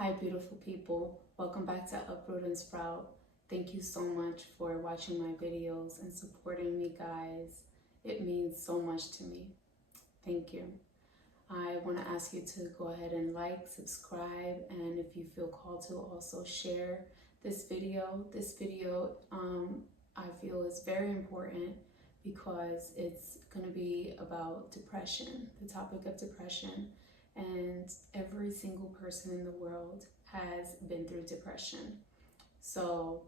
Hi, beautiful people. Welcome back to Uproot and Sprout. Thank you so much for watching my videos and supporting me, guys. It means so much to me. Thank you. I want to ask you to go ahead and like, subscribe, and if you feel called to, also share this video. This video, I feel is very important because it's going to be about depression, the topic of depression. And every single person in the world has been through depression. So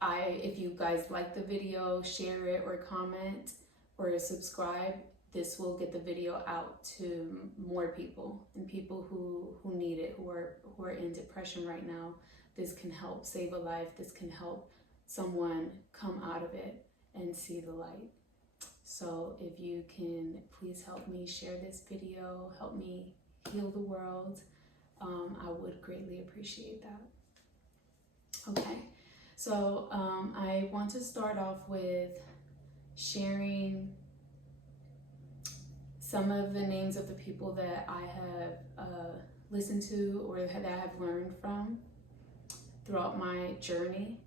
if you guys like the video, share it or comment or subscribe, this will get the video out to more people and people who need it, who are in depression right now. This can help save a life. This can help someone come out of it and see the light. So if you can please help me share this video, help me heal the world, I would greatly appreciate that. Okay, so I want to start off with sharing some of the names of the people that I have listened to or that I have learned from throughout my journey,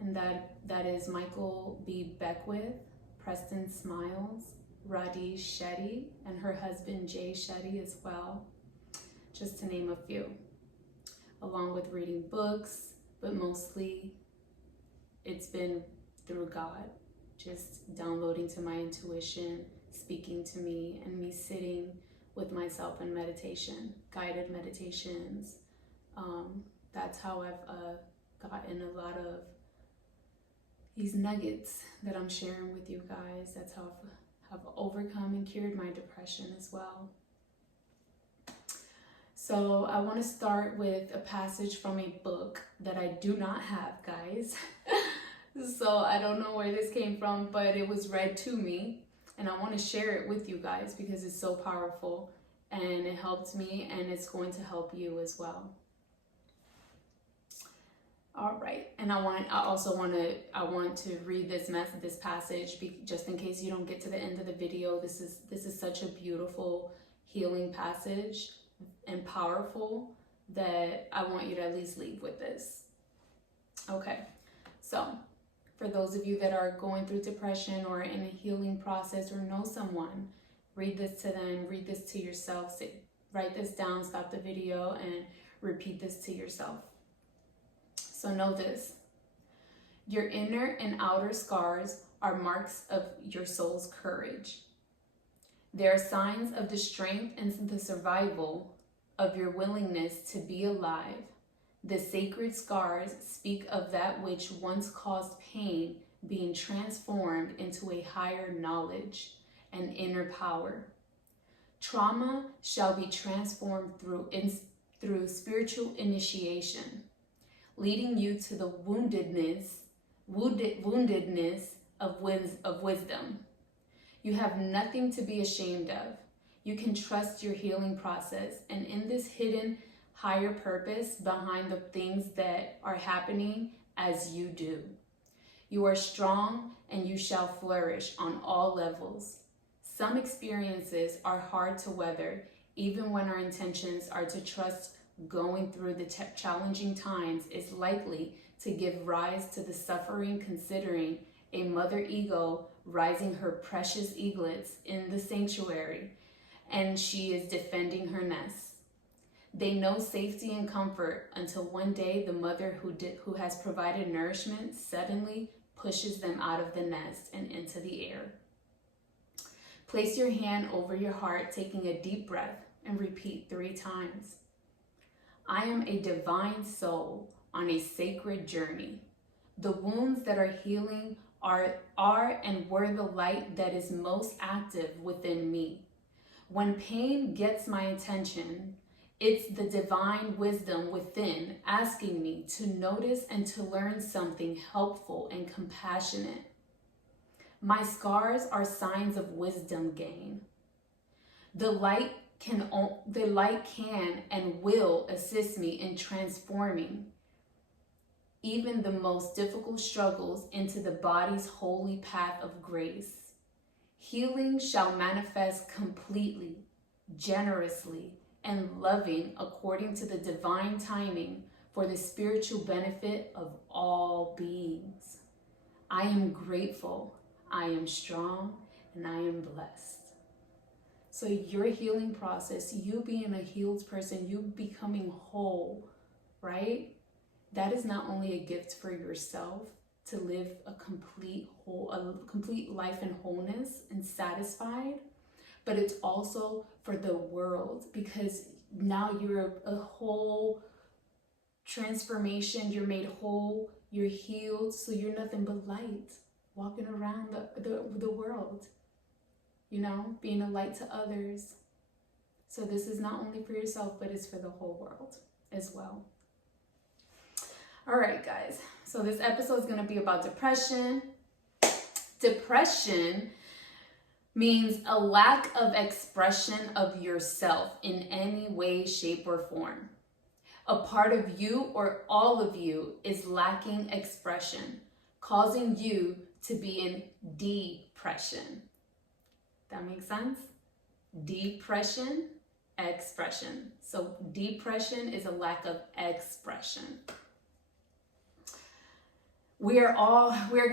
and that is Michael B. Beckwith, Preston Smiles, Radhi Shetty, and her husband Jay Shetty as well, just to name a few, along with reading books, but mostly it's been through God, just downloading to my intuition, speaking to me, and me sitting with myself in meditation, guided meditations. That's how I've gotten a lot of these nuggets that I'm sharing with you guys. That's how I've overcome and cured my depression as well. So I want to start with a passage from a book that I do not have, guys. So I don't know where this came from, but it was read to me, and I want to share it with you guys because it's so powerful and it helped me, and it's going to help you as well. All right, and I want to read this passage just in case you don't get to the end of the video. This is such a beautiful healing passage and powerful that I want you to at least leave with this. Okay, so for those of you that are going through depression or in a healing process or know someone, read this to them, read this to yourself, write this down, stop the video, and repeat this to yourself. So know this: your inner and outer scars are marks of your soul's courage. They are signs of the strength and the survival of your willingness to be alive. The sacred scars speak of that which once caused pain being transformed into a higher knowledge and inner power. Trauma shall be transformed through spiritual initiation, leading you to the woundedness of wisdom. You have nothing to be ashamed of. You can trust your healing process, and in this hidden higher purpose behind the things that are happening as you do. You are strong and you shall flourish on all levels. Some experiences are hard to weather, even when our intentions are to trust. Going through the challenging times is likely to give rise to the suffering, considering a mother eagle rising her precious eaglets in the sanctuary, and she is defending her nest. They know safety and comfort until one day the mother who has provided nourishment suddenly pushes them out of the nest and into the air. Place your hand over your heart, taking a deep breath, and repeat 3 times. I am a divine soul on a sacred journey. The wounds that are healing are and were the light that is most active within me. When pain gets my attention, it's the divine wisdom within asking me to notice and to learn something helpful and compassionate. My scars are signs of wisdom gain. The light can and will assist me in transforming even the most difficult struggles into the body's holy path of grace. Healing shall manifest completely, generously, and loving according to the divine timing for the spiritual benefit of all beings. I am grateful, I am strong, and I am blessed. So your healing process, you being a healed person, you becoming whole, right? That is not only a gift for yourself to live a complete life in wholeness and satisfied, but it's also for the world, because now you're a whole transformation, you're made whole, you're healed, so you're nothing but light walking around the world, you know, being a light to others. So this is not only for yourself, but it's for the whole world as well. All right, guys, so this episode is going to be about depression. Depression means a lack of expression of yourself in any way, shape, or form. A part of you or all of you is lacking expression, causing you to be in depression. That makes sense? Depression, expression. So depression is a lack of expression. Okay,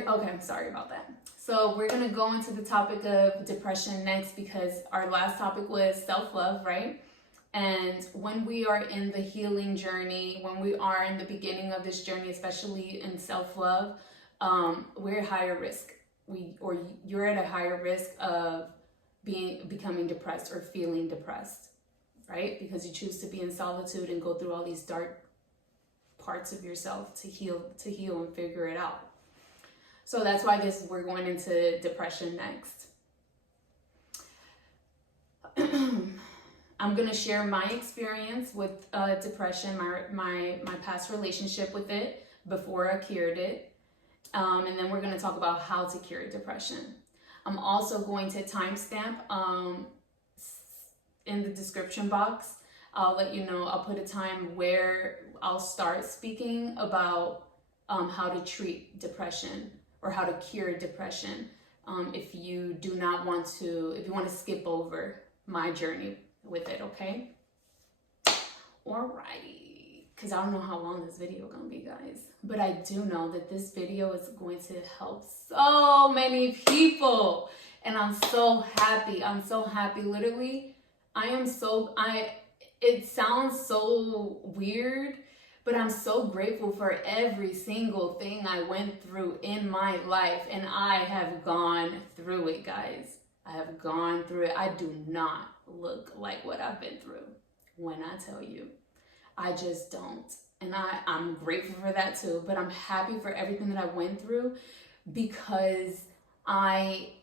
I'm sorry about that. So we're going to go into the topic of depression next, because our last topic was self-love, right? And when we are in the healing journey, when we are in the beginning of this journey, especially in self-love, we're at higher risk. You're at a higher risk of becoming depressed or feeling depressed, right? Because you choose to be in solitude and go through all these dark parts of yourself to heal and figure it out. So that's why we're going into depression next. I'm going to share my experience with depression, my past relationship with it before I cured it. And then we're going to talk about how to cure depression. I'm also going to timestamp in the description box. I'll let you know, I'll put a time where I'll start speaking about how to treat depression or how to cure depression. If you want to skip over my journey with it, okay? Alrighty, because I don't know how long this video is gonna be, guys, but I do know that this video is going to help so many people, and I'm so happy. Literally, it sounds so weird, but I'm so grateful for every single thing I went through in my life, and I have gone through it, guys. I have gone through it. I do not look like what I've been through when I tell you. I just don't. And I'm grateful for that too, but I'm happy for everything that I went through, because I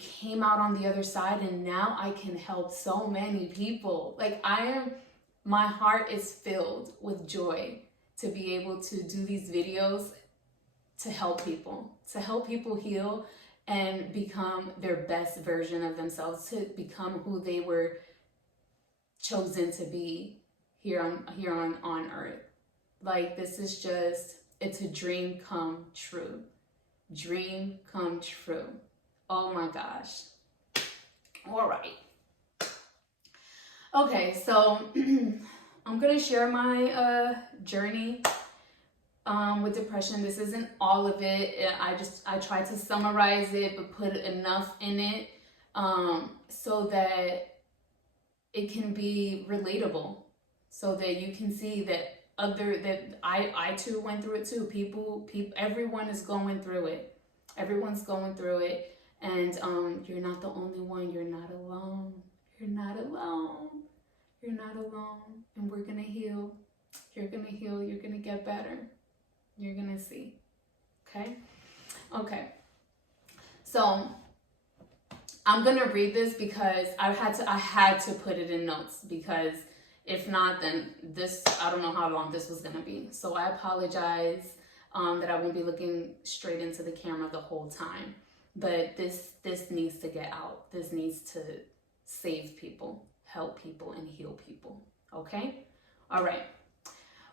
came out on the other side, and now I can help so many people. My heart is filled with joy to be able to do these videos to help people heal and become their best version of themselves, to become who they were chosen to be here on earth. This is it's a dream come true. Dream come true. Oh my gosh. All right. Okay, so I'm gonna share my journey with depression. This isn't all of it. I tried to summarize it, but put enough in it so that it can be relatable, so that you can see that I too went through it too. Everyone is going through it. Everyone's going through it, and you're not the only one. You're not alone. You're not alone. You're not alone. And we're gonna heal. You're gonna heal. You're gonna get better. You're gonna see. Okay. So I'm gonna read this because I had to put it in notes, because if not, then I don't know how long this was gonna be. So I apologize that I won't be looking straight into the camera the whole time. But this needs to get out. This needs to save people, help people, and heal people. Okay? All right.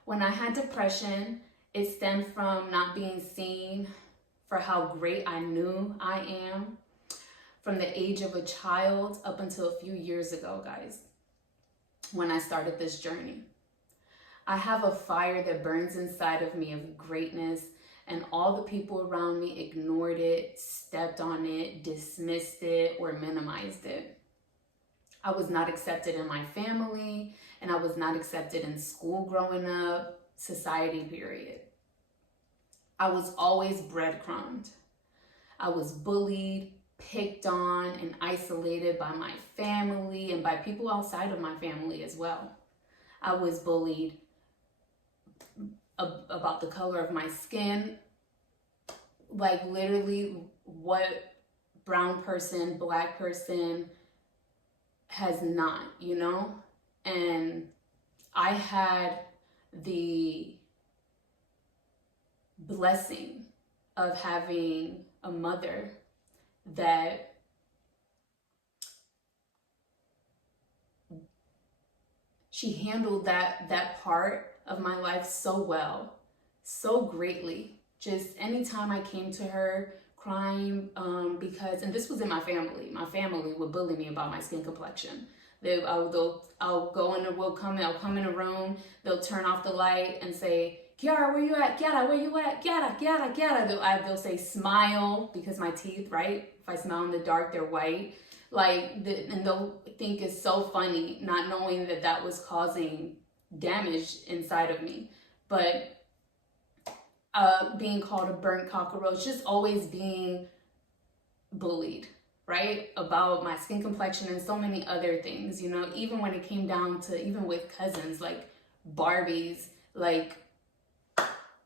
When I had depression, it stemmed from not being seen for how great I knew I am from the age of a child up until a few years ago, guys. when I started this journey. I have a fire that burns inside of me of greatness, and all the people around me ignored it, stepped on it, dismissed it, or minimized it. I was not accepted in my family, and I was not accepted in school growing up, society, period. I was always breadcrumbed. I was bullied, picked on, and isolated by my family and by people outside of my family as well. I was bullied about the color of my skin, like literally what brown person, black person has not, you know? And I had the blessing of having a mother that she handled that part of my life so well, so greatly. Just anytime I came to her crying, because, and this was in my family would bully me about my skin complexion. I'll come in a room, they'll turn off the light and say, Kiara, where you at? Kiara, where you at? Kiara. They'll say smile, because my teeth, right? If I smile in the dark, they're white. And they'll think it's so funny, not knowing that was causing damage inside of me. But being called a burnt cockroach, just always being bullied, right? About my skin complexion and so many other things, you know, even when it came down to, even with cousins, like Barbies, like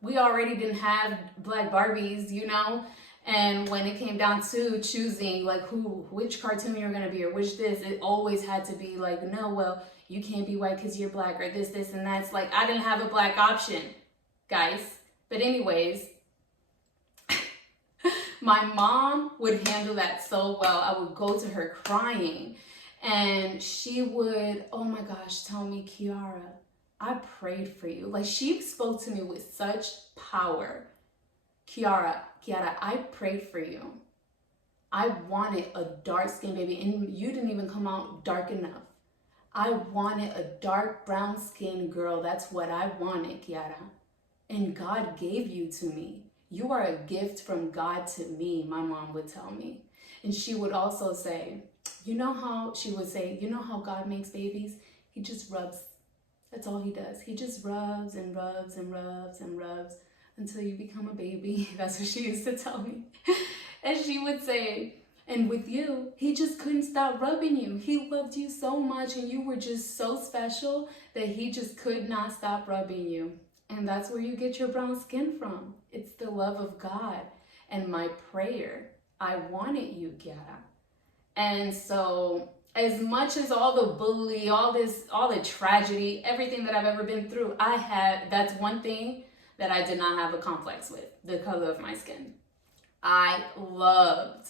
we already didn't have black Barbies, you know? And when it came down to choosing like which cartoon you're gonna be or which this, it always had to be like, no, well, you can't be white because you're black, or this, and that's. Like, I didn't have a black option, guys. But anyways, my mom would handle that so well. I would go to her crying, and she would, oh my gosh, tell me, Kiara, I prayed for you. Like, she spoke to me with such power. Kiara, I prayed for you. I wanted a dark-skinned baby, and you didn't even come out dark enough. I wanted a dark brown-skinned girl. That's what I wanted, Kiara. And God gave you to me. You are a gift from God to me, my mom would tell me. And she would also say, you know how God makes babies? He just rubs. That's all he does. He just rubs and rubs and rubs and rubs until you become a baby. That's what she used to tell me. And she would say, and with you, he just couldn't stop rubbing you. He loved you so much, and you were just so special that he just could not stop rubbing you. And that's where you get your brown skin from. It's the love of God. And my prayer, I wanted you, Kiara. And so, as much as all the bully, all the tragedy, everything that I've ever been through, that's one thing that I did not have a complex with, the color of my skin. I loved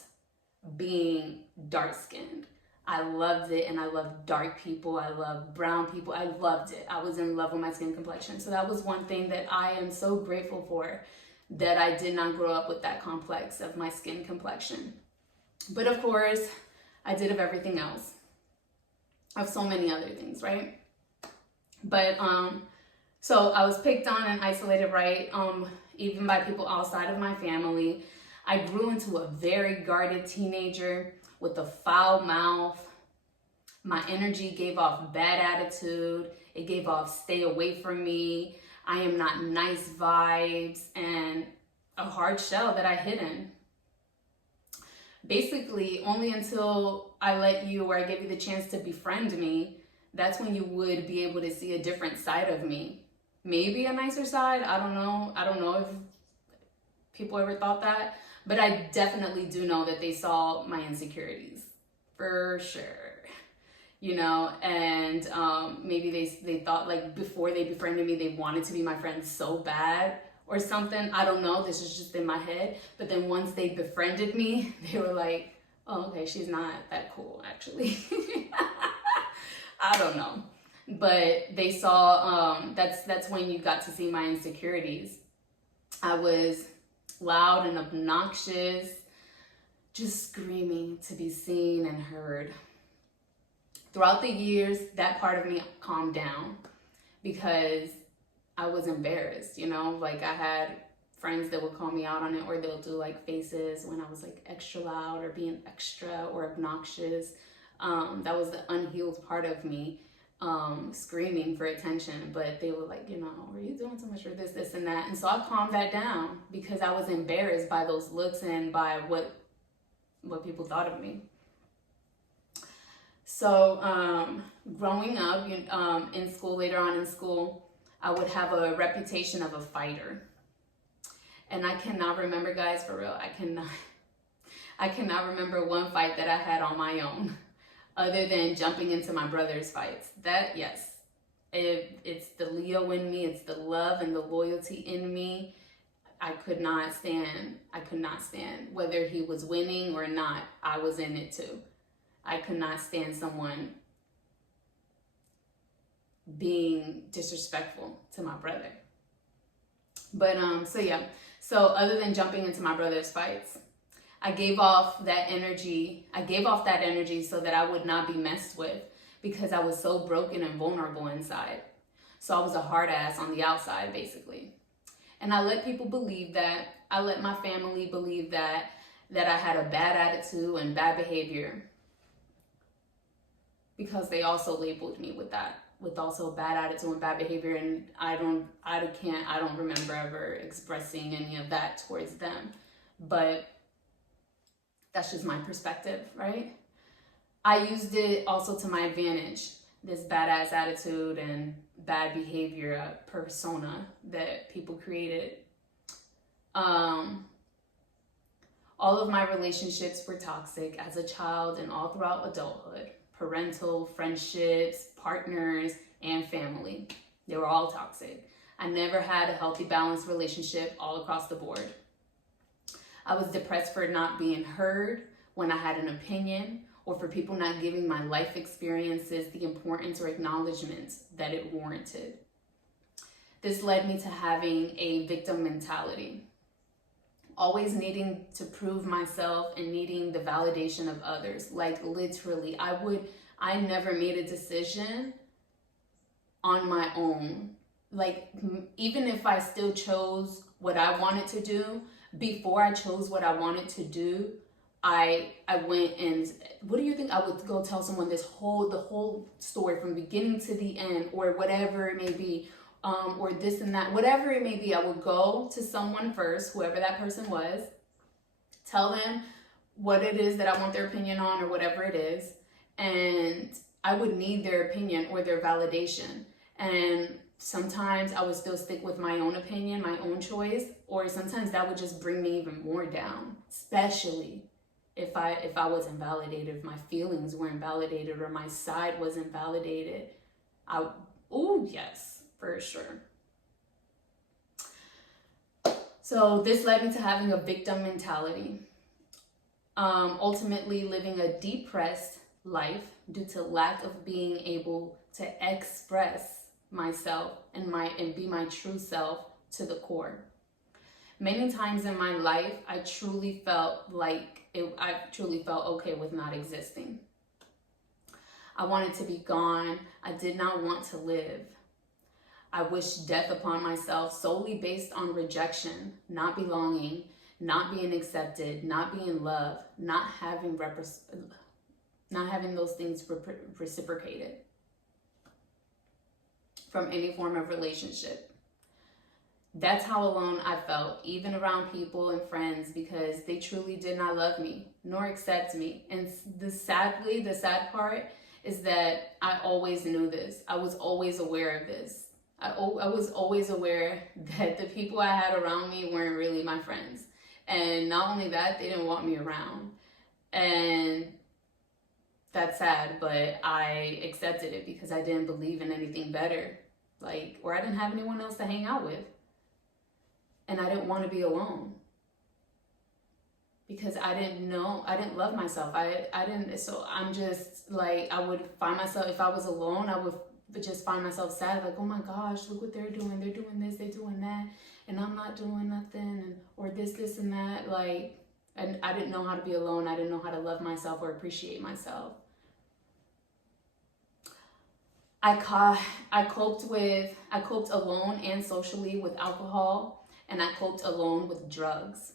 being dark-skinned. I loved it, and I loved dark people. I loved brown people. I loved it. I was in love with my skin complexion. So that was one thing that I am so grateful for, that I did not grow up with that complex of my skin complexion. But of course, I did of everything else, of so many other things, right? But so I was picked on and isolated, right? Even by people outside of my family. I grew into a very guarded teenager with a foul mouth. My energy gave off bad attitude. It gave off stay away from me. I am not nice vibes, and a hard shell that I hid in. Basically, only until I let you, or I gave you the chance to befriend me, that's when you would be able to see a different side of me. Maybe a nicer side, I don't know. I don't know if people ever thought that, but I definitely do know that they saw my insecurities, for sure, you know. And maybe they thought, like, before they befriended me, they wanted to be my friend so bad or something. I don't know, this is just in my head. But then once they befriended me, they were like, oh, okay, she's not that cool, actually. I don't know. But they saw, that's when you got to see my insecurities. I was loud and obnoxious, just screaming to be seen and heard. Throughout the years, that part of me calmed down because I was embarrassed, you know, like I had friends that would call me out on it, or they'll do like faces when I was like extra loud or being extra or obnoxious. That was the unhealed part of me, screaming for attention. But they were like, you know, are you doing too much for this, and that? And so I calmed that down because I was embarrassed by those looks and by what people thought of me. So growing up in school, later on in school, I would have a reputation of a fighter. And I cannot remember, guys, for real, I cannot remember one fight that I had on my own other than jumping into my brother's fights. That, yes, it's the Leo in me, it's the love and the loyalty in me. I could not stand whether he was winning or not. I was in it too. I could not stand someone being disrespectful to my brother. But so other than jumping into my brother's fights, I gave off that energy so that I would not be messed with, because I was so broken and vulnerable inside. So I was a hard ass on the outside, basically. And I let people believe that. I let my family believe that I had a bad attitude and bad behavior, because they also labeled me with that, with also bad attitude and bad behavior. And I don't remember ever expressing any of that towards them. But that's just my perspective, right? I used it also to my advantage, this badass attitude and bad behavior persona that people created. All of my relationships were toxic as a child and all throughout adulthood. Parental, friendships, partners, and family. They were all toxic. I never had a healthy, balanced relationship all across the board. I was depressed for not being heard when I had an opinion, or for people not giving my life experiences the importance or acknowledgement that it warranted. This led me to having a victim mentality, always needing to prove myself and needing the validation of others. Like literally, I never made a decision on my own. Like even if I still chose what I wanted to do, before I chose what I wanted to do, I went and, what do you think? I would go tell someone the whole story from beginning to the end, or whatever it may be, or this and that, whatever it may be. I would go to someone first, whoever that person was, tell them what it is that I want their opinion on, or whatever it is, and I would need their opinion or their validation. And sometimes I would still stick with my own opinion, my own choice, or sometimes that would just bring me even more down, especially if I wasn't validated, if my feelings weren't validated, or my side wasn't validated. Yes, for sure. So this led me to having a victim mentality. Ultimately living a depressed life due to lack of being able to express myself and be my true self to the core. Many times in my life, I truly felt okay with not existing. I wanted to be gone. I did not want to live. I wished death upon myself solely based on rejection, not belonging, not being accepted, not being loved, not having those things reciprocated from any form of relationship. That's how alone I felt, even around people and friends, because they truly did not love me nor accept me. And the sad part is that I always knew this. I was always aware of this. I was always aware that the people I had around me weren't really my friends. And not only that, they didn't want me around. And that's sad, but I accepted it because I didn't believe in anything better. Or I didn't have anyone else to hang out with. And I didn't want to be alone. Because I didn't love myself. So I'm just I would find myself, if I was alone, I would just find myself sad, oh my gosh, look what they're doing this, they're doing that, and I'm not doing nothing, or this and that. And I didn't know how to be alone. I didn't know how to love myself or appreciate myself. I coped alone and socially with alcohol, and I coped alone with drugs.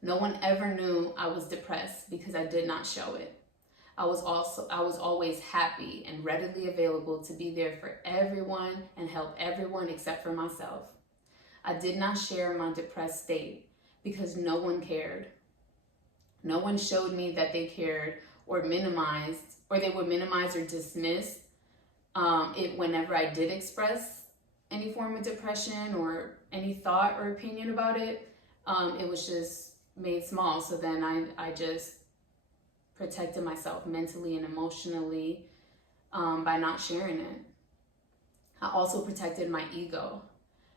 No one ever knew I was depressed because I did not show it. I was always happy and readily available to be there for everyone and help everyone except for myself. I did not share my depressed state because no one cared. No one showed me that they cared or minimized, or they would minimize or dismiss it whenever I did express any form of depression or any thought or opinion about it. It was just made small. So then I just protected myself mentally and emotionally by not sharing it. I also protected my ego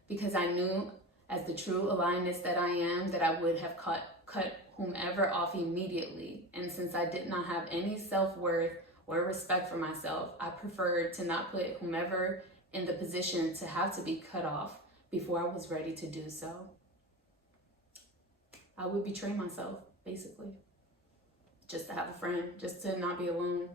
because I knew, as the true lioness that I am, that I would have cut whomever off immediately. And since I did not have any self-worth or respect for myself, I preferred to not put whomever in the position to have to be cut off before I was ready to do so. I would betray myself, basically, just to have a friend, just to not be alone,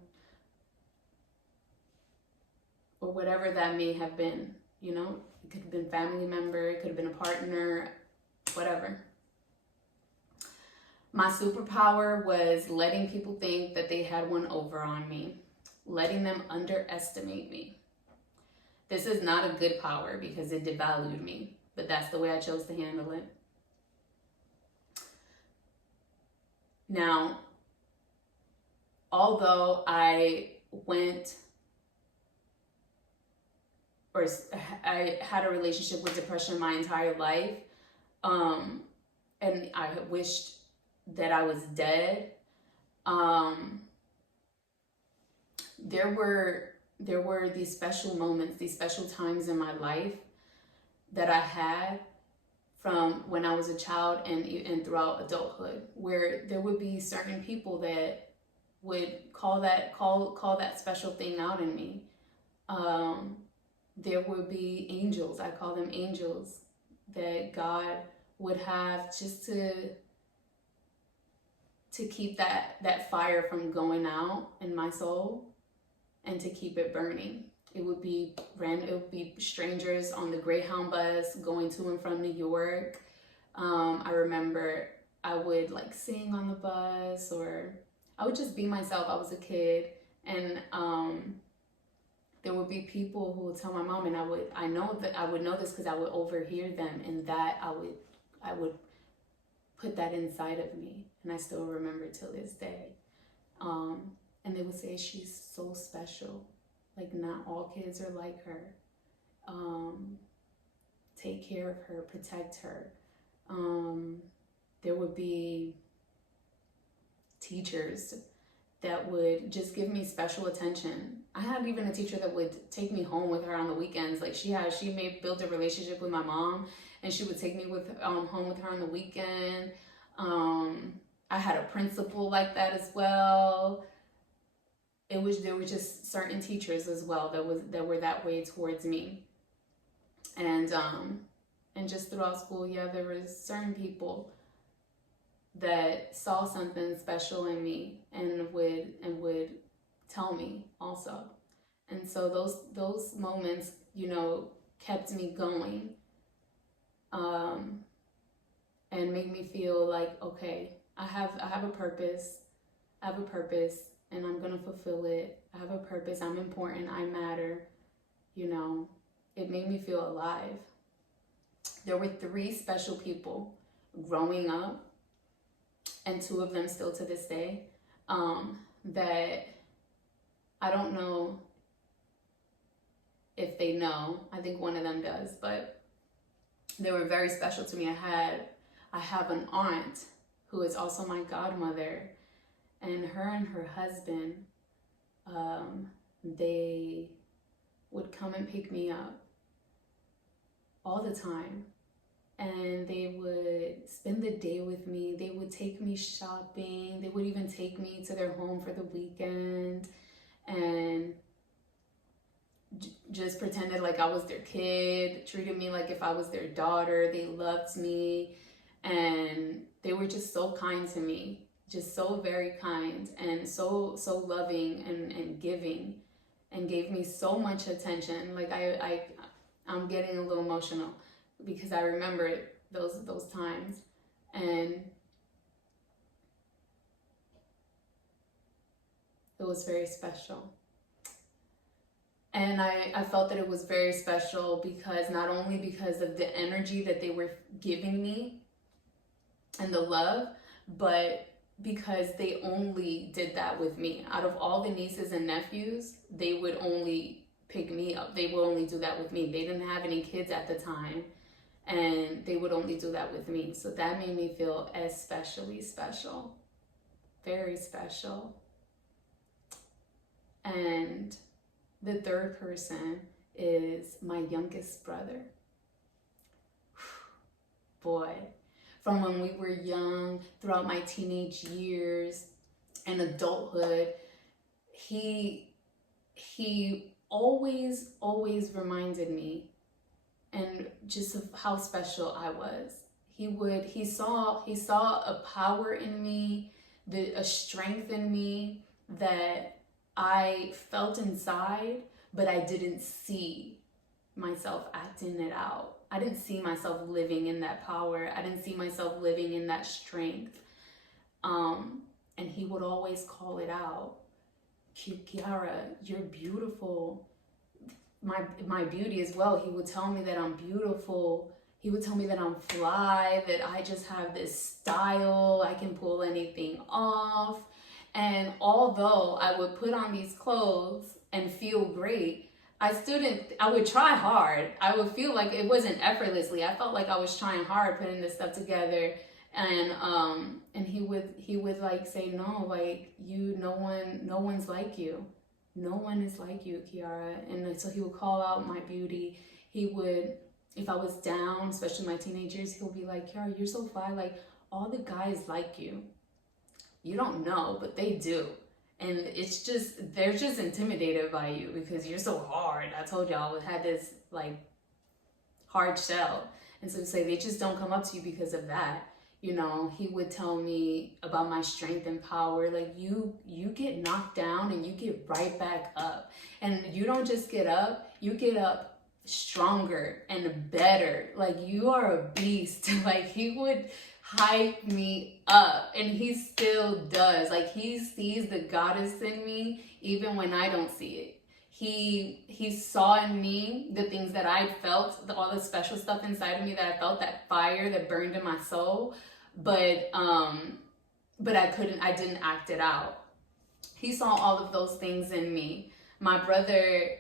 or whatever that may have been, you know? It could have been a family member, it could have been a partner, whatever. My superpower was letting people think that they had one over on me, letting them underestimate me. This is not a good power because it devalued me, but that's the way I chose to handle it. Now, although I had a relationship with depression my entire life, and I wished that I was dead, there were these special moments, these special times in my life that I had from when I was a child and throughout adulthood, where there would be certain people that would call that special thing out in me. There would be angels, I call them angels, that God would have just to keep that fire from going out in my soul and to keep it burning. It would be random. It would be strangers on the Greyhound bus going to and from New York. I remember I would like sing on the bus, or I would just be myself. I was a kid, and there would be people who would tell my mom, and I would know this because I would overhear them, and that I would put that inside of me, and I still remember till this day. And they would say, she's so special. Like, not all kids are like her. Take care of her, protect her. There would be teachers that would just give me special attention. I had even a teacher that would take me home with her on the weekends. Like, she may build a relationship with my mom, and she would take me home with her on the weekend. I had a principal like that as well. There were just certain teachers as well that were that way towards me. And just throughout school, yeah, there were certain people that saw something special in me and would tell me also. And so those moments, you know, kept me going, and made me feel like, okay, I have a purpose. I have a purpose, and I'm gonna fulfill it. I have a purpose. I'm important. I matter. You know, it made me feel alive. There were 3 special people growing up, and 2 of them still to this day, that I don't know if they know. I think one of them does, but they were very special to me. I have an aunt who is also my godmother, and her husband, they would come and pick me up all the time, and they would spend the day with me. They would take me shopping. They would even take me to their home for the weekend, and just pretended like I was their kid, treated me like if I was their daughter. They loved me, and they were just so kind to me, just so very kind, and so loving and giving. and gave me so much attention. Like I'm getting a little emotional because I remember those times, and it was very special. And I felt that it was very special because not only because of the energy that they were giving me and the love, but because they only did that with me. Out of all the nieces and nephews, they would only pick me up. They would only do that with me. They didn't have any kids at the time, and they would only do that with me. So that made me feel especially special, very special. And the third person is my youngest brother. Boy, from when we were young, throughout my teenage years and adulthood, he always reminded me and just of how special I was. He saw a power in me, a strength in me that I felt inside, but I didn't see myself acting it out. I didn't see myself living in that power. I didn't see myself living in that strength. And he would always call it out. Kiara, you're beautiful. My beauty as well. He would tell me that I'm beautiful. He would tell me that I'm fly, that I just have this style. I can pull anything off. And although I would put on these clothes and feel great, I would try hard. I would feel like it wasn't effortlessly. I felt like I was trying hard putting this stuff together. And he would like say, no, like no one's like you. No one is like you, Kiara. And so he would call out my beauty. He would, if I was down, especially my teenage years, he'll be like, Kiara, you're so fly. Like all the guys like you. You don't know, but they do. And they're just intimidated by you because you're so hard. I told y'all I had this like hard shell. And so say they just don't come up to you because of that. You know, he would tell me about my strength and power. Like you get knocked down and you get right back up. And you don't just get up, you get up stronger and better. Like you are a beast. Like he would hype me up, and he still does. Like he sees the goddess in me even when I don't see it. He saw in me the things that I felt, all the special stuff inside of me that I felt, that fire that burned in my soul, but I didn't act it out. He saw all of those things in me. My brother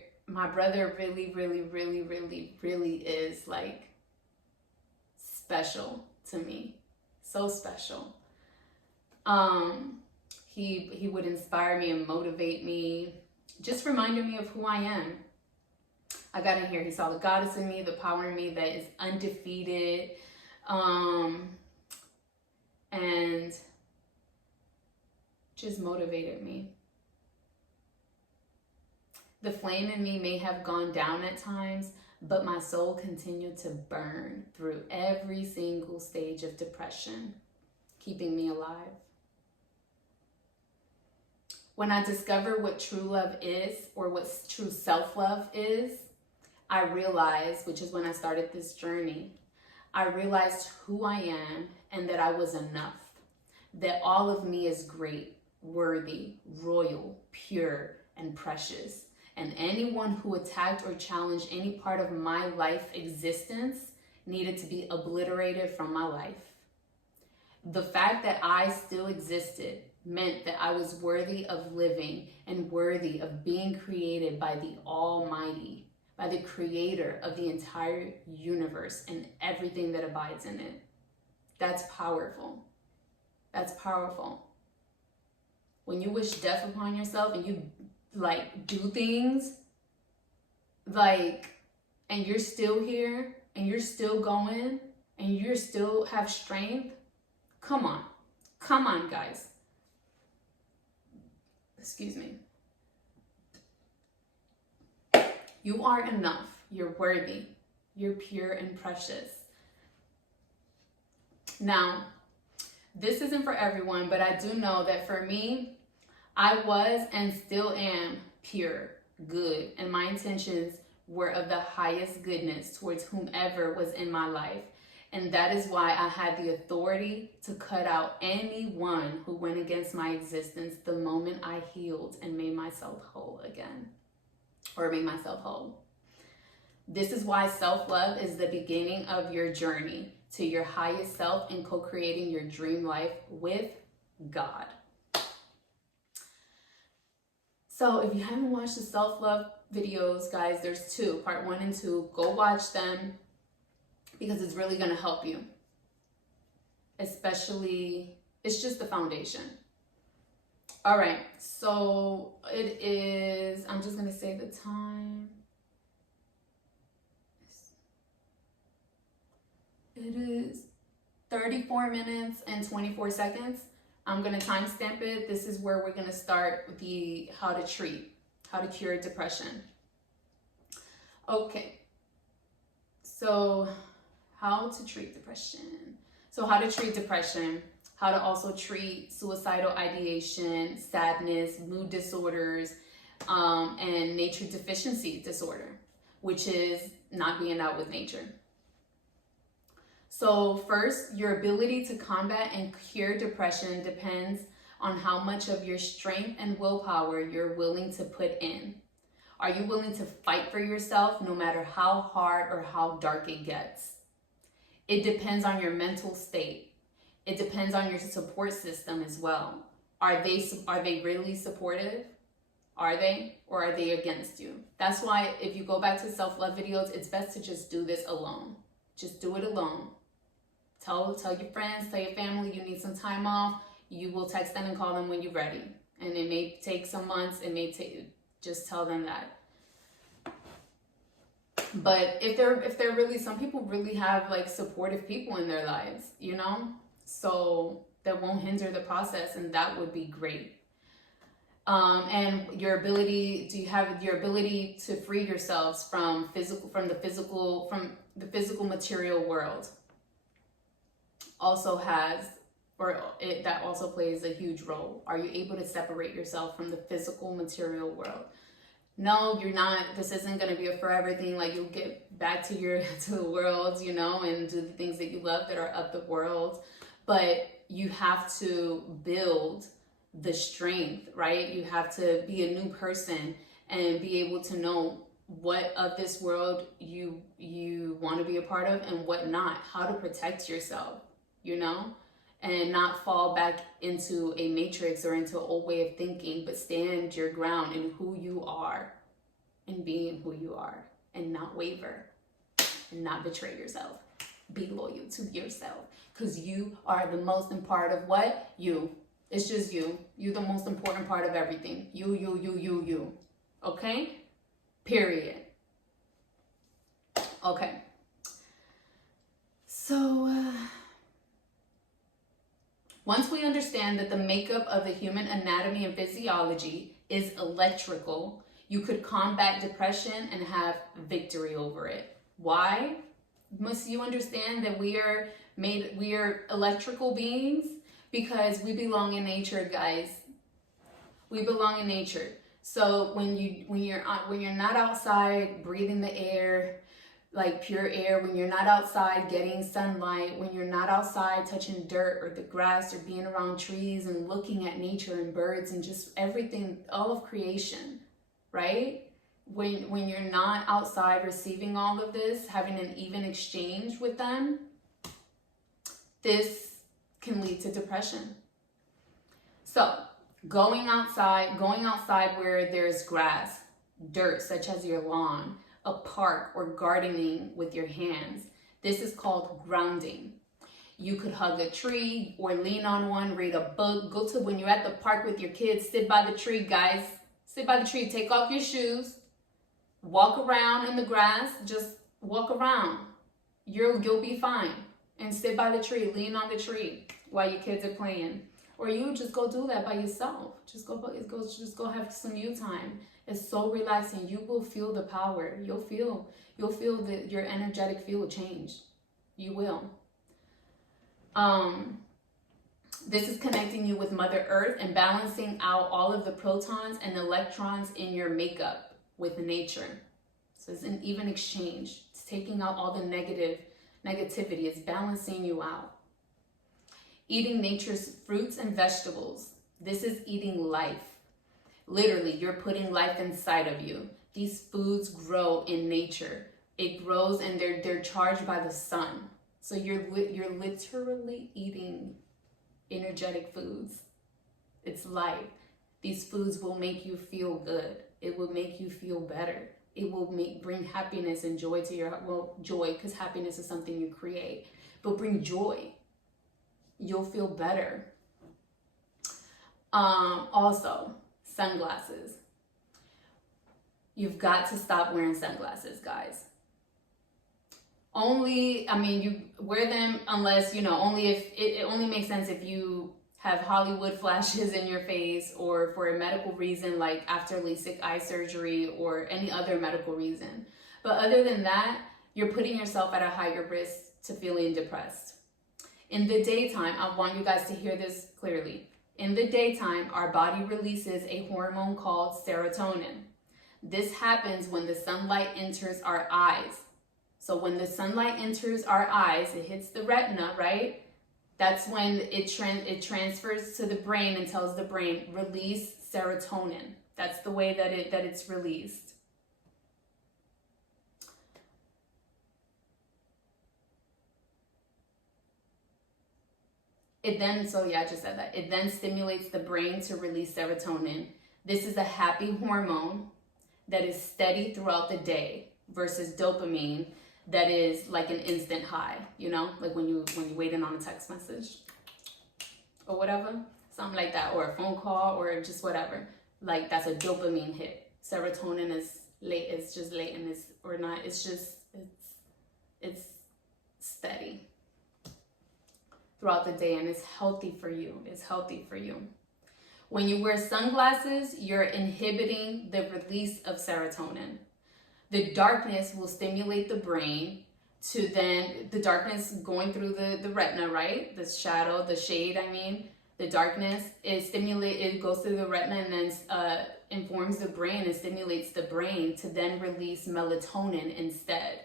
really is like special to me. So special. He would inspire me and motivate me, just reminded me of who I am. I got in here. He saw the goddess in me, the power in me that is undefeated, and just motivated me. The flame in me may have gone down at times, but my soul continued to burn through every single stage of depression, keeping me alive. When I discovered what true love is, or what true self-love is, I realized, which is when I started this journey, I realized who I am and that I was enough. That all of me is great, worthy, royal, pure, and precious. And anyone who attacked or challenged any part of my life existence needed to be obliterated from my life. The fact that I still existed meant that I was worthy of living and worthy of being created by the Almighty, by the creator of the entire universe and everything that abides in it. That's powerful. That's powerful. When you wish death upon yourself and you like do things like, and you're still here and you're still going and you still have strength, come on guys, excuse me. You are enough. You're worthy. You're pure and precious. Now, this isn't for everyone, but I do know that for me, I was and still am pure. good, and my intentions were of the highest goodness towards whomever was in my life. And that is why I had the authority to cut out anyone who went against my existence the moment I healed and made myself whole again, or made myself whole. This is why self-love is the beginning of your journey to your highest self and co-creating your dream life with God. So if you haven't watched the self-love videos, guys, there's 2, part 1 and 2. Go watch them because it's really going to help you. Especially, it's just the foundation. All right, so it is, I'm just going to say the time. It is 34 minutes and 24 seconds. I'm going to timestamp it. This is where we're going to start with the how to cure depression. Okay. So how to treat depression. So how to treat depression, how to also treat suicidal ideation, sadness, mood disorders, and nature deficiency disorder, which is not being out with nature. So first, your ability to combat and cure depression depends on how much of your strength and willpower you're willing to put in. Are you willing to fight for yourself no matter how hard or how dark it gets? It depends on your mental state. It depends on your support system as well. Are they really supportive? Are they? Or are they against you? That's why if you go back to self-love videos, it's best to just do this alone. Just do it alone. Tell your friends, tell your family you need some time off. You will text them and call them when you're ready. And it may take some months. It may take, just tell them that. But if they're really, some people really have like supportive people in their lives, you know, so that won't hinder the process, and that would be great. And your ability, do you have your ability to free yourselves from the physical material world? Also has, that also plays a huge role. Are you able to separate yourself from the physical material world? No, you're not. This isn't going to be a forever thing. Like, you'll get back to the world, you know, and do the things that you love that are of the world. But you have to build the strength, right? You have to be a new person and be able to know what of this world you want to be a part of and what not, how to protect yourself, you know, and not fall back into a matrix or into an old way of thinking, but stand your ground in who you are and being who you are, and not waver and not betray yourself. Be loyal to yourself, because you are the most important part of what? You. It's just you. You're the most important part of everything. You. Okay? Period. Okay. So, once we understand that the makeup of the human anatomy and physiology is electrical, you could combat depression and have victory over it. Why? Must you understand that we are electrical beings? Because we belong in nature, guys. We belong in nature. So when you're not outside breathing the air, like pure air, when you're not outside getting sunlight, when you're not outside touching dirt or the grass or being around trees and looking at nature and birds and just everything, all of creation, right? When you're not outside receiving all of this, having an even exchange with them, this can lead to depression. So going outside where there's grass, dirt, such as your lawn, a park, or gardening with your hands. This is called grounding. You could hug a tree or lean on one, read a book. Go to, when you're at the park with your kids, sit by the tree, guys. Sit by the tree, take off your shoes, walk around in the grass, just walk around. You'll be fine. And sit by the tree, lean on the tree while your kids are playing. Or you just go do that by yourself. Just go have some you time. It's so relaxing. You will feel the power. You'll feel that your energetic field change. You will. This is connecting you with Mother Earth and balancing out all of the protons and electrons in your makeup. with nature. So it's an even exchange. It's taking out all the negativity. It's balancing you out. Eating nature's fruits and vegetables. This is eating life. Literally, you're putting life inside of you. These foods grow in nature. It grows and they're charged by the sun. So you're literally eating energetic foods. It's life. These foods will make you feel good. It will make you feel better. It will bring happiness and joy to your, joy, because happiness is something you create, but bring joy. You'll feel better. Also, sunglasses. You've got to stop wearing sunglasses, guys. You wear them unless, only if it only makes sense if you have Hollywood flashes in your face, or for a medical reason, like after LASIK eye surgery or any other medical reason. But other than that, you're putting yourself at a higher risk to feeling depressed. In the daytime, I want you guys to hear this clearly. In the daytime, our body releases a hormone called serotonin. This happens when the sunlight enters our eyes. So when the sunlight enters our eyes, it hits the retina, right? That's when it transfers to the brain and tells the brain, release serotonin. That's the way that it's released. I just said that. It then stimulates the brain to release serotonin. This is a happy hormone that is steady throughout the day versus dopamine that is like an instant high, like when you're waiting on a text message or whatever, something like that, or a phone call or just whatever. Like that's a dopamine hit. Serotonin is late. It's just late and it's steady throughout the day, and it's healthy for you. It's healthy for you. When you wear sunglasses, you're inhibiting the release of serotonin. The darkness will stimulate the brain to then, the darkness going through the retina, right? The shadow, the shade, the darkness, it goes through the retina and then informs the brain and stimulates the brain to then release melatonin instead.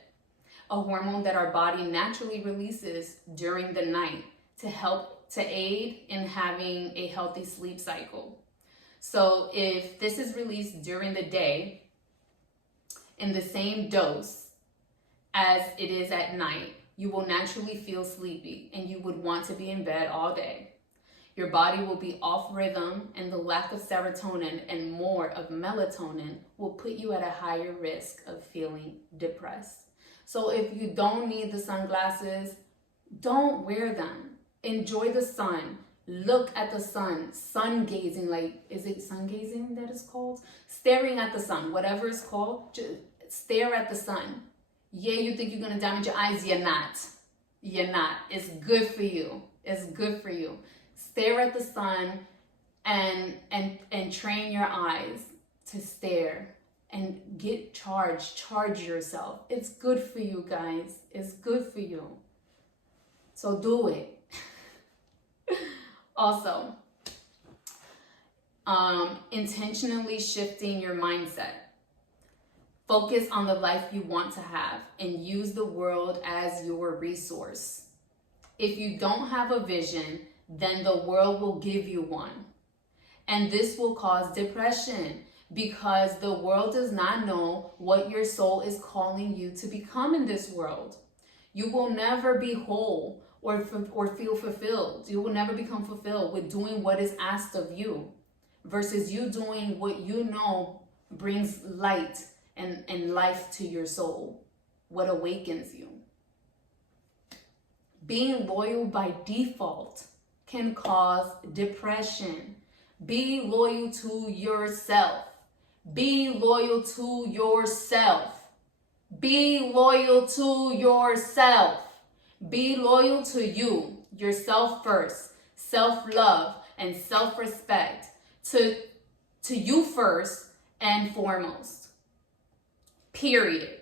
A hormone that our body naturally releases during the night to aid in having a healthy sleep cycle. So if this is released during the day in the same dose as it is at night, you will naturally feel sleepy and you would want to be in bed all day. Your body will be off rhythm, and the lack of serotonin and more of melatonin will put you at a higher risk of feeling depressed. So if you don't need the sunglasses, don't wear them. Enjoy the sun. Look at the sun. Sun gazing, is it sun gazing that is called? Staring at the sun, whatever it's called, just stare at the sun. Yeah, you think you're gonna damage your eyes? You're not. You're not. It's good for you. It's good for you. Stare at the sun and train your eyes to stare and get charged. Charge yourself. It's good for you, guys. It's good for you. So do it. Also, intentionally shifting your mindset. Focus on the life you want to have and use the world as your resource. If you don't have a vision, then the world will give you one. And this will cause depression because the world does not know what your soul is calling you to become in this world. You will never be whole or feel fulfilled. You will never become fulfilled with doing what is asked of you versus you doing what you know brings light and life to your soul, what awakens you. Being loyal by default can cause depression. Be loyal to yourself. Be loyal to yourself. Be loyal to yourself. Be loyal to you, yourself first. Self-love and self-respect to you first and foremost. Period.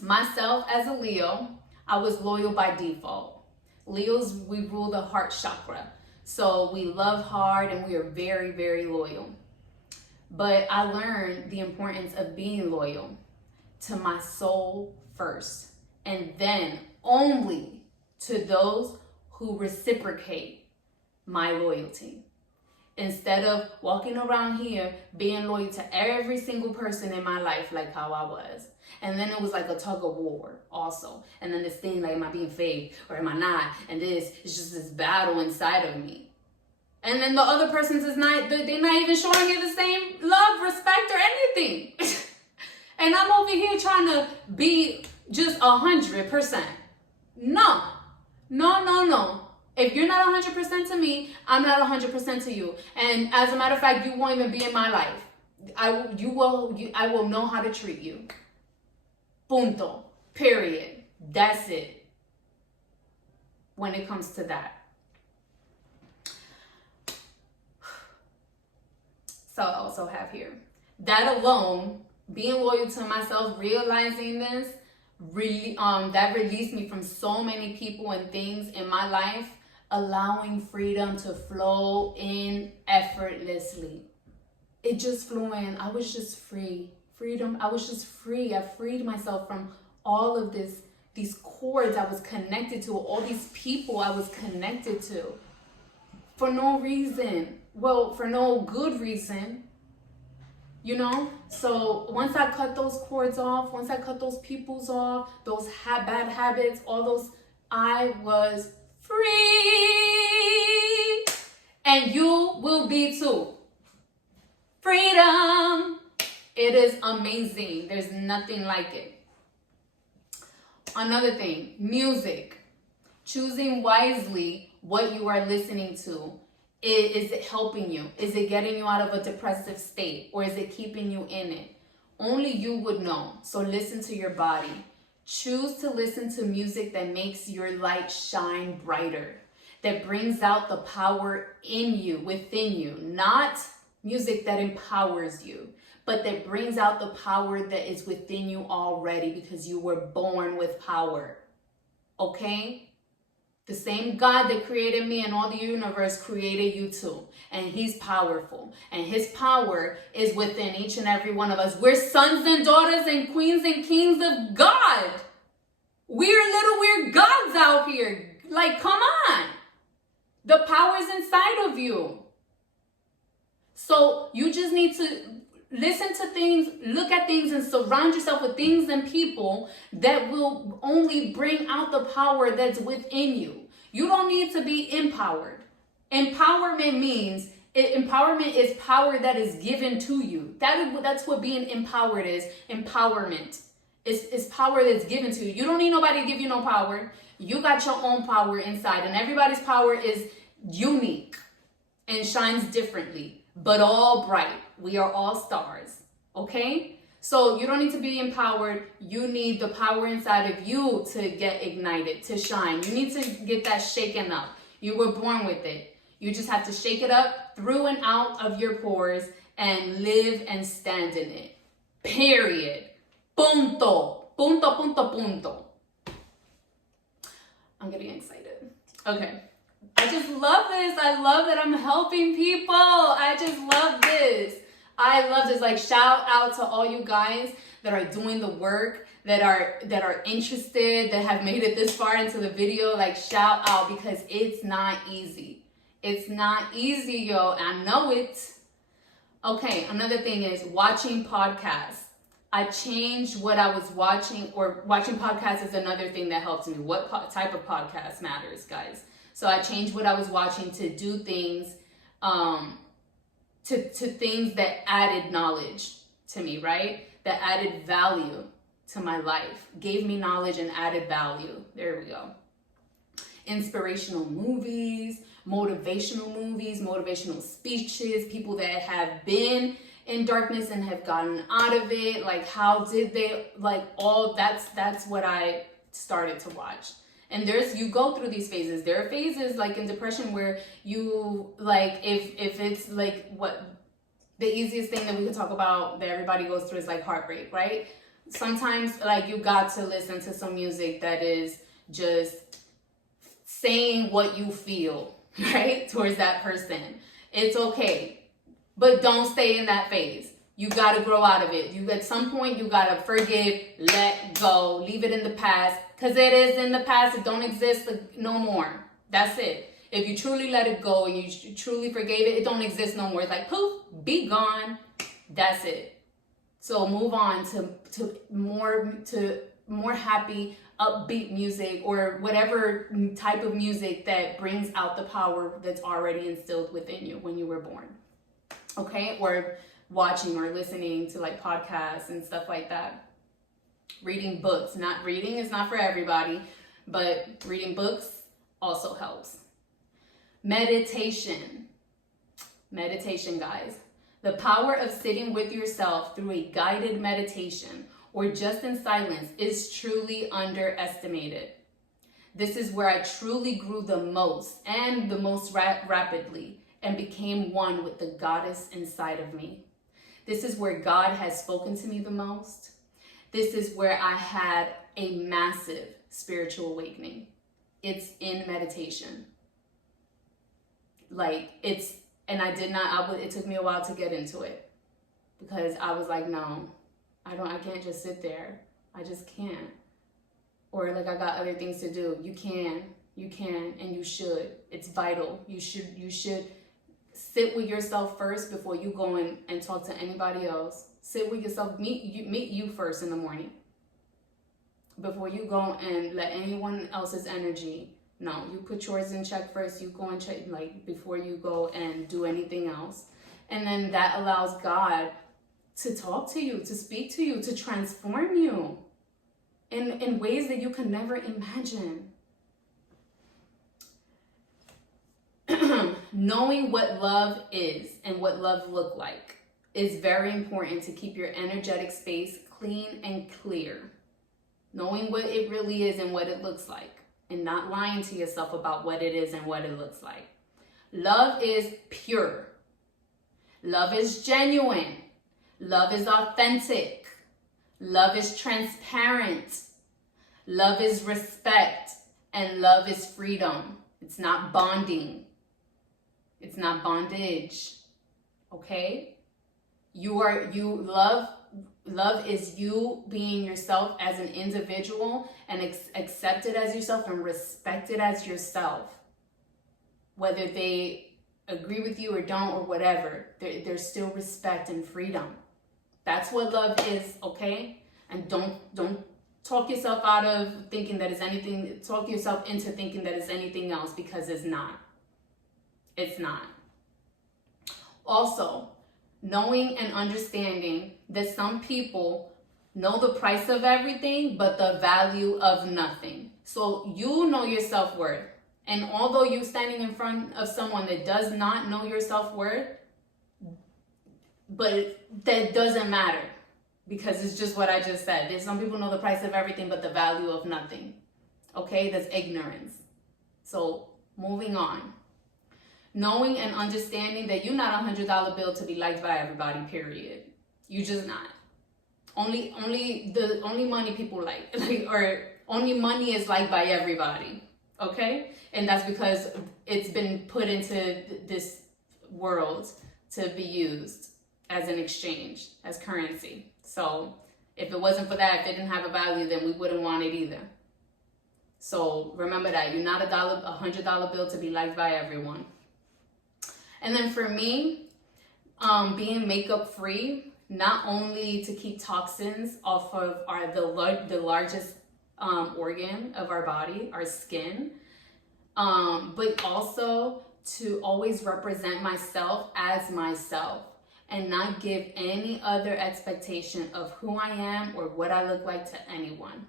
Myself as a Leo, I was loyal by default. Leos, we rule the heart chakra. So we love hard and we are very, very loyal. But I learned the importance of being loyal to my soul first, and then only to those who reciprocate my loyalty. Instead of walking around here being loyal to every single person in my life like how I was. And then it was like a tug of war also. And then this thing like, am I being fake or am I not? And this is just this battle inside of me. And then the other person's is not, they're not even showing you the same love, respect, or anything. And I'm over here trying to be just 100%. No. If you're not 100% to me, I'm not 100% to you. And as a matter of fact, you won't even be in my life. I will know how to treat you. Punto. Period. That's it. When it comes to that. So I also have here, that alone, being loyal to myself, realizing this, really, that released me from so many people and things in my life, allowing freedom to flow in effortlessly. It just flew in. I was just free. Freedom. I was just free. I freed myself from all of these cords I was connected to, all these people I was connected to for no reason. Well, for no good reason. You know, so once I cut those cords off, once I cut those peoples off, those bad habits, all those, I was free. And you will be too. Freedom. It is amazing. There's nothing like it. Another thing, music. Choosing wisely what you are listening to. Is it helping you? Is it getting you out of a depressive state? Or is it keeping you in it? Only you would know. So listen to your body. Choose to listen to music that makes your light shine brighter. That brings out the power in you, within you. Not music that empowers you, but that brings out the power that is within you already because you were born with power. Okay? The same God that created me and all the universe created you too. And he's powerful. And his power is within each and every one of us. We're sons and daughters and queens and kings of God. We're gods out here. Like, come on. The power's inside of you. So you just need to listen to things, look at things, and surround yourself with things and people that will only bring out the power that's within you. You don't need to be empowered. Empowerment is power that is given to you. That's what being empowered is. Empowerment is power that's given to you. You don't need nobody to give you no power. You got your own power inside, and everybody's power is unique and shines differently, but all bright. We are all stars, okay? So you don't need to be empowered. You need the power inside of you to get ignited, to shine. You need to get that shaken up. You were born with it. You just have to shake it up through and out of your pores and live and stand in it. Period. Punto. Punto, punto, punto. I'm getting excited. Okay. I just love this. I love that I'm helping people. I just love this. I love this. Like, shout out to all you guys that are doing the work, that are interested, that have made it this far into the video. Like, shout out, because it's not easy. It's not easy, yo. I know it. Okay, another thing is watching podcasts. I changed what I was watching, or watching podcasts is another thing that helps me. What type of podcast matters, guys? So I changed what I was watching to do things, to things that added knowledge to me, right? That added value to my life, gave me knowledge and added value. There we go. Inspirational movies, motivational speeches, people that have been in darkness and have gotten out of it. Like, how did they, like, all that's what I started to watch. And you go through these phases. There are phases like in depression where you, like, if it's like, what the easiest thing that we could talk about that everybody goes through is like heartbreak, right? Sometimes, like, you got to listen to some music that is just saying what you feel, right, towards that person. It's okay. but don't stay in that phase. You got to grow out of it. At some point, you got to forgive, let go, leave it in the past, because it is in the past. It don't exist no more. That's it. If you truly let it go and you truly forgave it, it don't exist no more. It's like, poof, be gone. That's it. So move on to more happy, upbeat music, or whatever type of music that brings out the power that's already instilled within you when you were born. Okay? Or watching or listening to like podcasts and stuff like that. Reading books. Reading is not for everybody, but reading books also helps. Meditation. Meditation, guys. The power of sitting with yourself through a guided meditation or just in silence is truly underestimated. This is where I truly grew the most and the most rapidly and became one with the goddess inside of me. This is where God has spoken to me the most. This is where I had a massive spiritual awakening. It's in meditation. It took me a while to get into it because I was like, no, I can't just sit there. I just can't. Or like, I got other things to do. You can, and you should. It's vital. You should sit with yourself first before you go and talk to anybody else. Sit with yourself. Meet you first in the morning. Before you go and let anyone else's energy. No, you put yours in check first. You go and check, like, before you go and do anything else. And then that allows God to talk to you, to speak to you, to transform you in ways that you can never imagine. Knowing what love is and what love looks like is very important to keep your energetic space clean and clear. Knowing what it really is and what it looks like, and not lying to yourself about what it is and what it looks like. Love is pure. Love is genuine. Love is authentic. Love is transparent. Love is respect. And love is freedom. It's not bonding. It's not bondage. Okay? Love is you being yourself as an individual and accepted as yourself and respected as yourself. Whether they agree with you or don't or whatever, there's still respect and freedom. That's what love is, okay? And don't talk yourself out of thinking that it's anything, talk yourself into thinking that it's anything else, because it's not. It's not. Also, knowing and understanding that some people know the price of everything, but the value of nothing. So you know your self-worth. And although you're standing in front of someone that does not know your self-worth, but that doesn't matter, because it's just what I just said. There's some people know the price of everything, but the value of nothing. Okay, that's ignorance. So moving on. Knowing and understanding that you're not a $100 bill to be liked by everybody, period. You just not. Only money people like or only money is liked by everybody. Okay? And that's because it's been put into this world to be used as an exchange, as currency. So if it wasn't for that, if it didn't have a value, then we wouldn't want it either. So remember that you're not a $100 bill to be liked by everyone. And then for me, being makeup free, not only to keep toxins off of the largest organ of our body, our skin, but also to always represent myself as myself and not give any other expectation of who I am or what I look like to anyone.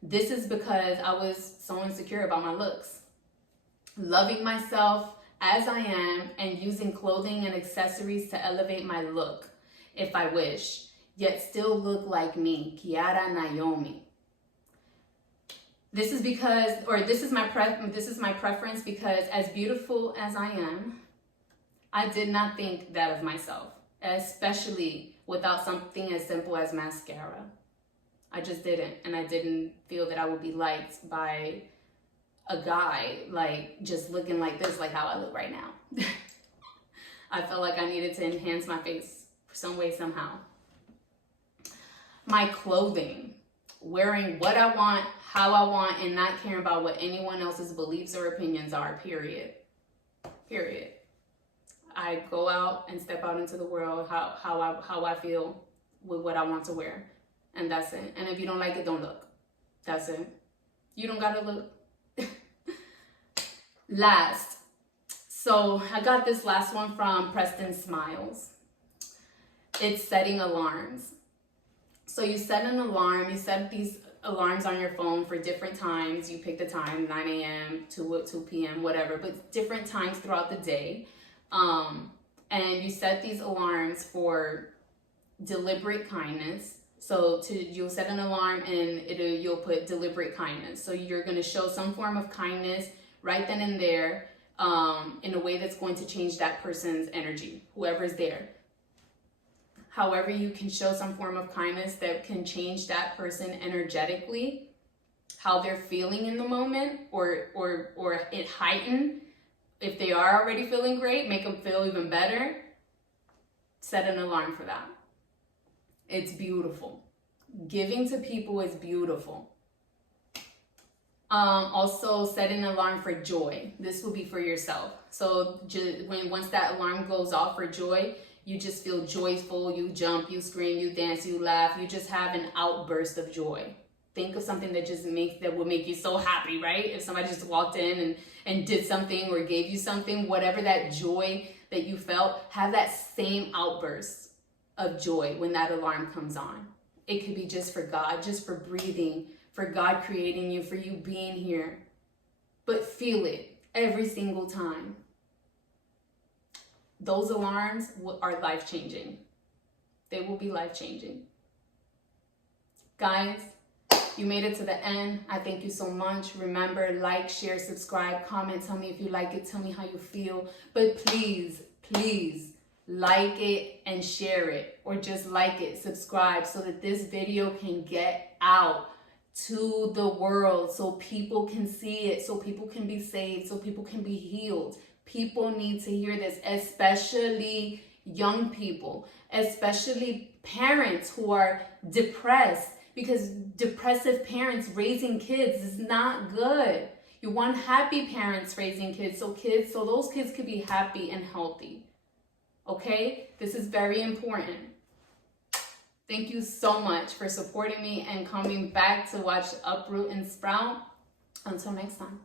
This is because I was so insecure about my looks. Loving myself as I am and using clothing and accessories to elevate my look, if I wish, yet still look like me, Kiara Naomi. This is my preference because as beautiful as I am, I did not think that of myself, especially without something as simple as mascara. I just didn't, and I didn't feel that I would be liked by a guy like just looking like this, like how I look right now. I felt like I needed to enhance my face some way, somehow. My clothing, wearing what I want, how I want, and not caring about what anyone else's beliefs or opinions are, period. Period. I go out and step out into the world how I feel with what I want to wear. And that's it. And if you don't like it, don't look. That's it. You don't gotta look. Last. So I got this last one from Preston Smiles. It's setting alarms. So you set an alarm, you set these alarms on your phone for different times. You pick the time, 9 a.m., 2 p.m., whatever, but different times throughout the day. And you set these alarms for deliberate kindness. So you'll set an alarm and you'll put deliberate kindness. So you're going to show some form of kindness right then and there, in a way that's going to change that person's energy, whoever's there. However, you can show some form of kindness that can change that person energetically, how they're feeling in the moment, or it heighten. If they are already feeling great, make them feel even better. Set an alarm for that. It's beautiful. Giving to people is beautiful. Also, set an alarm for joy. This will be for yourself. So once that alarm goes off for joy, you just feel joyful, you jump, you scream, you dance, you laugh, you just have an outburst of joy. Think of something that would make you so happy, right? If somebody just walked in and did something or gave you something, whatever that joy that you felt, have that same outburst of joy when that alarm comes on. It could be just for God, just for breathing, for God creating you, for you being here. But feel it every single time. Those alarms are life-changing. They will be life-changing. Guys, you made it to the end. I thank you so much. Remember, like, share, subscribe, comment. Tell me if you like it. Tell me how you feel. But please, please like it and share it. Or just like it, subscribe, so that this video can get out to the world, so people can see it, so people can be saved, so people can be healed. People need to hear this, especially young people, especially parents who are depressed, because depressive parents raising kids is not good. You want happy parents raising kids, so those kids could be happy and healthy. Okay? This is very important. Thank you so much for supporting me and coming back to watch Uproot and Sprout. Until next time.